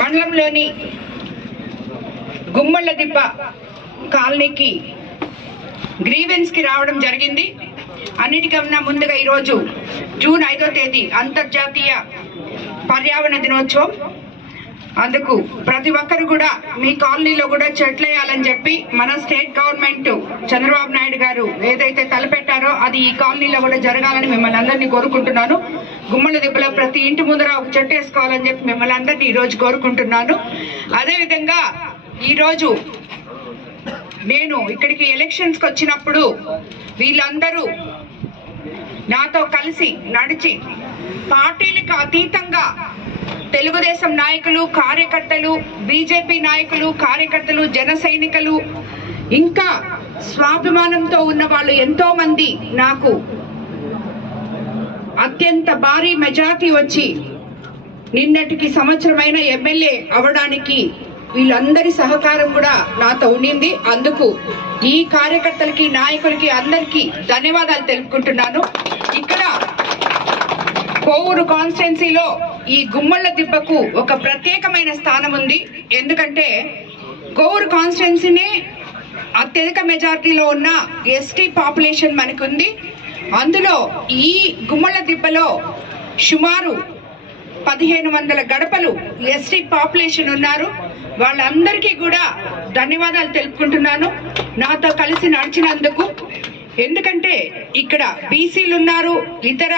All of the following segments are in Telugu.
మండలంలోని గుమ్మళ్ళదిబ్బ కాలనీకి గ్రీవెన్స్ కి రావడం జరిగింది. అన్నిటికన్నా ముందుగా ఈరోజు జూన్ 5వ తేదీ అంతర్జాతీయ పర్యావరణ దినోత్సవం. అందుకు ప్రతి ఒక్కరు కూడా మీ కాలనీలో కూడా చెట్లు వేయాలని చెప్పి మన స్టేట్ గవర్నమెంట్ చంద్రబాబు నాయుడు గారు ఏదైతే తలపెట్టారో అది ఈ కాలనీలో కూడా జరగాలని మిమ్మల్ని అందరినీ కోరుకుంటున్నాను. గుమ్మళ్ళదిబ్బలో ప్రతి ఇంటి ముందర ఒక చెట్టు వేసుకోవాలని చెప్పి మిమ్మల్ని అందరినీ ఈరోజు కోరుకుంటున్నాను. అదేవిధంగా ఈరోజు నేను ఇక్కడికి ఎలక్షన్స్కి వచ్చినప్పుడు వీళ్ళందరూ నాతో కలిసి నడిచి పార్టీలకు అతీతంగా తెలుగుదేశం నాయకులు, కార్యకర్తలు, బీజేపీ నాయకులు, కార్యకర్తలు, జన సైనికులు, ఇంకా స్వాభిమానంతో ఉన్న వాళ్ళు ఎంతో మంది నాకు అత్యంత భారీ మెజారిటీ వచ్చి నిన్నటికి సంవత్సరమైన ఎమ్మెల్యే అవడానికి వీళ్ళందరి సహకారం కూడా నాతో ఉండింది. అందుకు ఈ కార్యకర్తలకి, నాయకులకి అందరికీ ధన్యవాదాలు తెలుపుకుంటున్నాను. ఇక్కడ కోవూరు కాన్స్టిట్యున్సీలో ఈ గుమ్మళ్ళదిబ్బకు ఒక ప్రత్యేకమైన స్థానం ఉంది. ఎందుకంటే కోవూరు కాన్స్టిట్యున్సీనే అత్యధిక మెజారిటీలో ఉన్న ఎస్టీ పాపులేషన్ మనకుంది. అందులో ఈ గుమ్మళ్ళదిబ్బలో సుమారు 1500 గడపలు ఎస్టీ పాపులేషన్ ఉన్నారు. వాళ్ళందరికీ కూడా ధన్యవాదాలు తెలుపుకుంటున్నాను నాతో కలిసి నడిచినందుకు. ఎందుకంటే ఇక్కడ బీసీలు ఉన్నారు, ఇతర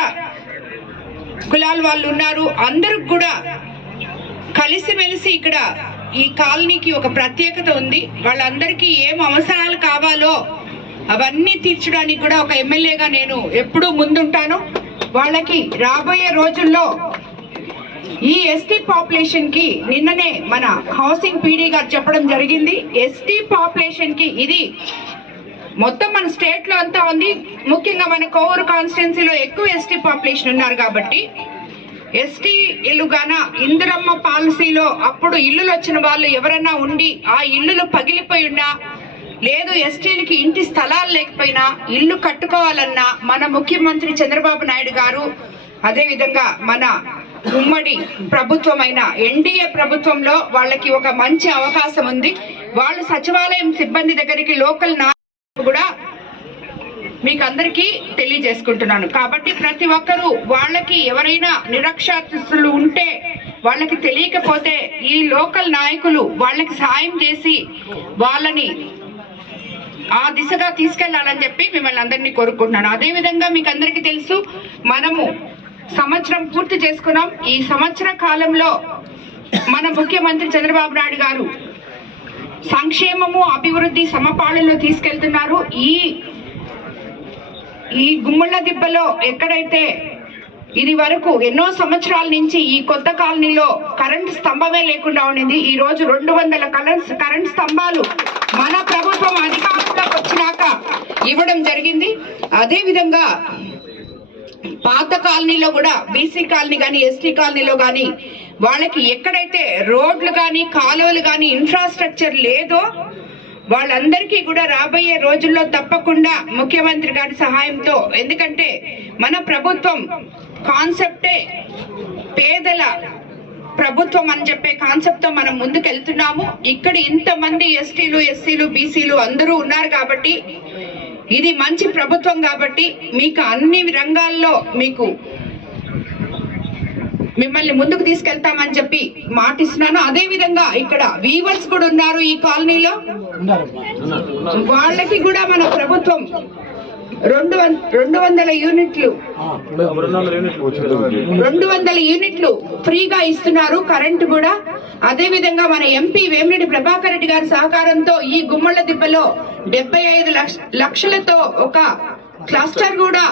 కులాల వాళ్ళు ఉన్నారు. అందరికి కూడా కలిసిమెలిసి ఇక్కడ ఈ కాలనీకి ఒక ప్రత్యేకత ఉంది. వాళ్ళందరికీ ఏం అవసరాలు కావాలో అవన్నీ తీర్చడానికి కూడా ఒక ఎమ్మెల్యేగా నేను ఎప్పుడూ ముందుంటాను. వాళ్ళకి రాబోయే రోజుల్లో ఈ ఎస్టీ పాపులేషన్ కి నిన్ననే మన హౌసింగ్ పీడీ గారు చెప్పడం జరిగింది. ఎస్టీ పాపులేషన్ కి ఇది మొత్తం మన స్టేట్ లో అంతా ఉంది. ముఖ్యంగా మన కోవూరు కాన్స్టిట్యున్సీలో ఎక్కువ ఎస్టీ పాపులేషన్ ఉన్నారు కాబట్టి ఎస్టీ ఇల్లు గాన ఇందిరమ్మ పాలసీలో అప్పుడు ఇల్లులు వచ్చిన వాళ్ళు ఎవరన్నా ఉండి ఆ ఇల్లులు పగిలిపోయి ఉన్నా, లేదు ఎస్టీలకి ఇంటి స్థలాలు లేకపోయినా ఇల్లు కట్టుకోవాలన్నా మన ముఖ్యమంత్రి చంద్రబాబు నాయుడు గారు, అదేవిధంగా మన ఉమ్మడి ప్రభుత్వమైన ఎన్డీఏ ప్రభుత్వంలో వాళ్ళకి ఒక మంచి అవకాశం ఉంది. వాళ్ళు సచివాలయం సిబ్బంది దగ్గరికి లోకల్ కూడా మీకు అందరికీ తెలియజేసుకుంటున్నాను. కాబట్టి ప్రతి ఒక్కరూ వాళ్ళకి ఎవరైనా నిరక్షరాస్యులు ఉంటే వాళ్ళకి తెలియకపోతే ఈ లోకల్ నాయకులు వాళ్ళకి సాయం చేసి వాళ్ళని ఆ దిశగా తీసుకెళ్లాలని చెప్పి మిమ్మల్ని అందరినీ కోరుకుంటున్నాను. అదేవిధంగా మీకు అందరికీ తెలుసు, మనము సంవత్సరం పూర్తి చేసుకున్నాం. ఈ సంవత్సర కాలంలో మన ముఖ్యమంత్రి చంద్రబాబు నాయుడు గారు సంక్షేమము, అభివృద్ధి సమపాళనలో తీసుకెళ్తున్నారు. ఈ గుమ్మళ్ళదిబ్బలో ఎక్కడైతే ఇది వరకు ఎన్నో సంవత్సరాల నుంచి ఈ కొత్త కాలనీలో కరెంట్ స్తంభమే లేకుండా ఉండింది. ఈ రోజు 200 కరెంట్ స్తంభాలు మన ప్రభుత్వం అధికారంలోకి వచ్చినాక ఇవ్వడం జరిగింది. అదే విధంగా పాత కాలనీలో కూడా బీసీ కాలనీ కానీ ఎస్టీ కాలనీలో కానీ వాళ్ళకి ఎక్కడైతే రోడ్లు కానీ కాలువలు కానీ ఇన్ఫ్రాస్ట్రక్చర్ లేదో వాళ్ళందరికీ కూడా రాబోయే రోజుల్లో తప్పకుండా ముఖ్యమంత్రి గారి సహాయంతో, ఎందుకంటే మన ప్రభుత్వం కాన్సెప్టే పేదల ప్రభుత్వం అని చెప్పే కాన్సెప్ట్ తో మనం ముందుకెళ్తున్నాము. ఇక్కడ ఇంతమంది ఎస్టీలు, ఎస్సీలు, బీసీలు అందరూ ఉన్నారు కాబట్టి ఇది మంచి ప్రభుత్వం కాబట్టి మీకు అన్ని రంగాల్లో మిమ్మల్ని ముందుకు తీసుకెళ్తామని చెప్పి మాటిస్తున్నాను. అదే విధంగా ఇక్కడ వీవర్స్ కూడా ఉన్నారు ఈ కాలనీలో. వాళ్ళకి కూడా మన ప్రభుత్వం 200 యూనిట్లు ఫ్రీగా ఇస్తున్నారు, కరెంటు కూడా. అదే విధంగా మన ఎంపీ వేమిరెడ్డి ప్రభాకర్ రెడ్డి గారి సహకారంతో ఈ గుమ్మళ్ళదిబ్బలో 75 లక్షలతో ఒక క్లస్టర్ కూడా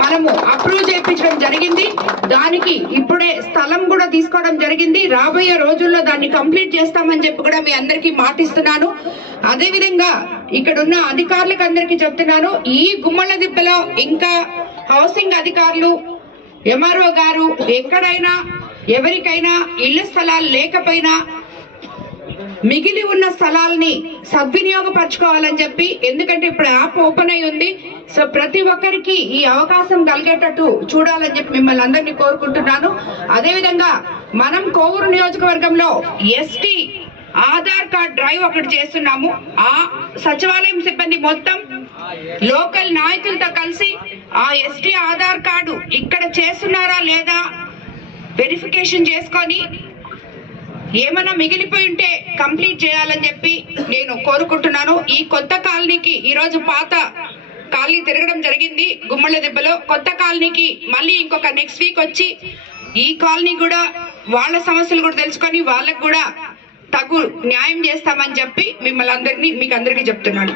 మనము అప్రూవ్ చేయించడం జరిగింది. దానికి ఇప్పుడే స్థలం కూడా తీసుకోవడం జరిగింది. రాబోయే రోజుల్లో దాన్ని కంప్లీట్ చేస్తామని చెప్పి కూడా మీ అందరికీ మాటిస్తున్నాను. అదే విధంగా ఇక్కడ ఉన్న అధికారులకు అందరికీ చెప్తున్నాను, ఈ గుమ్మళ్ళదిబ్బలో ఇంకా హౌసింగ్ అధికారులు, ఎంఆర్ఓ గారు ఎక్కడైనా ఎవరికైనా ఇళ్ల స్థలాలు లేకపోయినా మిగిలి ఉన్న స్థలాల్ని సద్వినియోగపరచుకోవాలని చెప్పి, ఎందుకంటే ఇప్పుడు యాప్ ఓపెన్ అయి ఉంది. సో ప్రతి ఒక్కరికి ఈ అవకాశం కలిగేటట్టు చూడాలని చెప్పి మిమ్మల్ని అందరినీ కోరుకుంటున్నాను. అదేవిధంగా మనం కోవూరు నియోజకవర్గంలో ఎస్టీ ఆధార్ కార్డ్ డ్రైవ్ ఒకటి చేస్తున్నాము. ఆ సచివాలయం సిబ్బంది మొత్తం లోకల్ నాయకులతో కలిసి ఆ ఎస్టీ ఆధార్ కార్డు ఇక్కడ చేస్తున్నారా లేదా వెరిఫికేషన్ చేసుకొని ఏమైనా మిగిలిపోయి ఉంటే కంప్లీట్ చేయాలని చెప్పి నేను కోరుకుంటున్నాను. ఈ కొత్త కాలనీకి ఈరోజు పాత కాలనీ తిరగడం జరిగింది. గుమ్మళ్ళ దెబ్బలో కొత్త కాలనీకి మళ్ళీ ఇంకొక నెక్స్ట్ వీక్ వచ్చి ఈ కాలనీ కూడా వాళ్ళ సమస్యలు కూడా తెలుసుకొని వాళ్ళకు కూడా తగు న్యాయం చేస్తామని చెప్పి మీకు అందరికీ చెప్తున్నాను.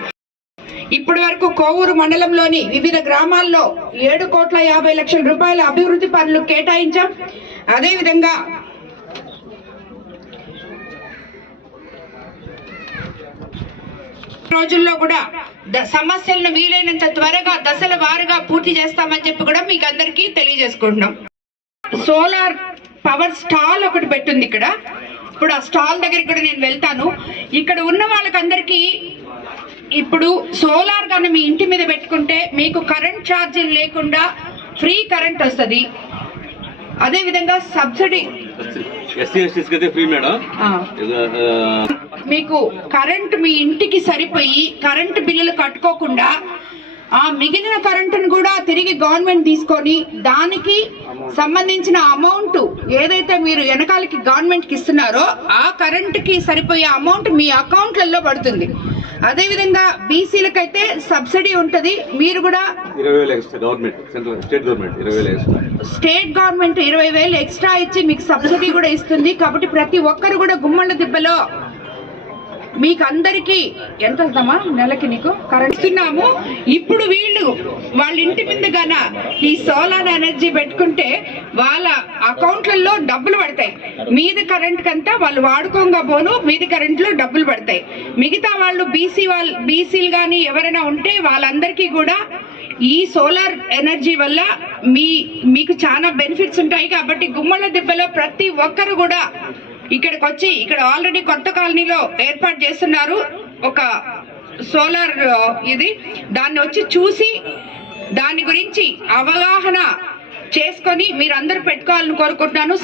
ఇప్పటి వరకు కోవూరు మండలంలోని వివిధ గ్రామాల్లో 7,50,00,000 రూపాయల అభివృద్ధి పనులు కేటాయించాం. అదేవిధంగా రోజుల్లో కూడా సమస్యలను వీలైనంత త్వరగా దశల వారీగా పూర్తి చేస్తామని చెప్పి కూడా మీకు అందరికీ తెలియజేసుకుంటున్నాం. సోలార్ పవర్ స్టాల్ ఒకటి పెట్టింది ఇక్కడ. ఇప్పుడు ఆ స్టాల్ దగ్గరికి కూడా నేను వెళ్తాను. ఇక్కడ ఉన్న వాళ్ళకందరికీ ఇప్పుడు సోలార్ కానీ మీ ఇంటి మీద పెట్టుకుంటే మీకు కరెంట్ ఛార్జీలు లేకుండా ఫ్రీ కరెంట్ వస్తుంది. అదేవిధంగా సబ్సిడీ మీకు కరెంట్ మీ ఇంటికి సరిపోయి కరెంటు బిల్లులు కట్టుకోకుండా ఆ మిగిలిన కరెంటును కూడా తిరిగి గవర్నమెంట్ తీసుకొని దానికి సంబంధించిన అమౌంట్ ఏదైతే మీరు వెనకాలకి గవర్నమెంట్కి ఇస్తున్నారో ఆ కరెంటుకి సరిపోయే అమౌంట్ మీ అకౌంట్లలో పడుతుంది. అదేవిధంగా బీసీలకైతే సబ్సిడీ ఉంటుంది. మీరు కూడా స్టేట్ గవర్నమెంట్ 20,000 ఎక్స్ట్రా ఇచ్చి మీకు సబ్సిడీ కూడా ఇస్తుంది. కాబట్టి ప్రతి ఒక్కరు కూడా గుమ్మళ్ళ దిబ్బలో మీకు అందరికీ ఎంత వస్తామా నెలకి నీకు కరెంట్ ఇస్తున్నాము. ఇప్పుడు వాళ్ళ ఇంటి మీద గాన ఈ సోలార్ ఎనర్జీ పెట్టుకుంటే వాళ్ళ అకౌంట్లలో డబ్బులు పడతాయి. మీది కరెంట్ కంతా వాళ్ళు వాడుకోగా పోను మీది కరెంట్లో డబ్బులు పడతాయి. మిగతా వాళ్ళు బీసీలు కానీ ఎవరైనా ఉంటే వాళ్ళందరికీ కూడా ఈ సోలార్ ఎనర్జీ వల్ల మీకు చాలా బెనిఫిట్స్ ఉంటాయి. కాబట్టి గుమ్మళ్ళ దిబ్బలో ప్రతి ఒక్కరు కూడా ఇక్కడికి వచ్చి ఇక్కడ ఆల్రెడీ కొత్త కాలనీలో ఏర్పాటు చేస్తున్నారు ఒక సోలార్ దాన్ని వచ్చి చూసి దాని గురించి అవగాహన చేసుకొని మీరందరూ పెట్టుకోవాలని కోరుకుంటున్నాను.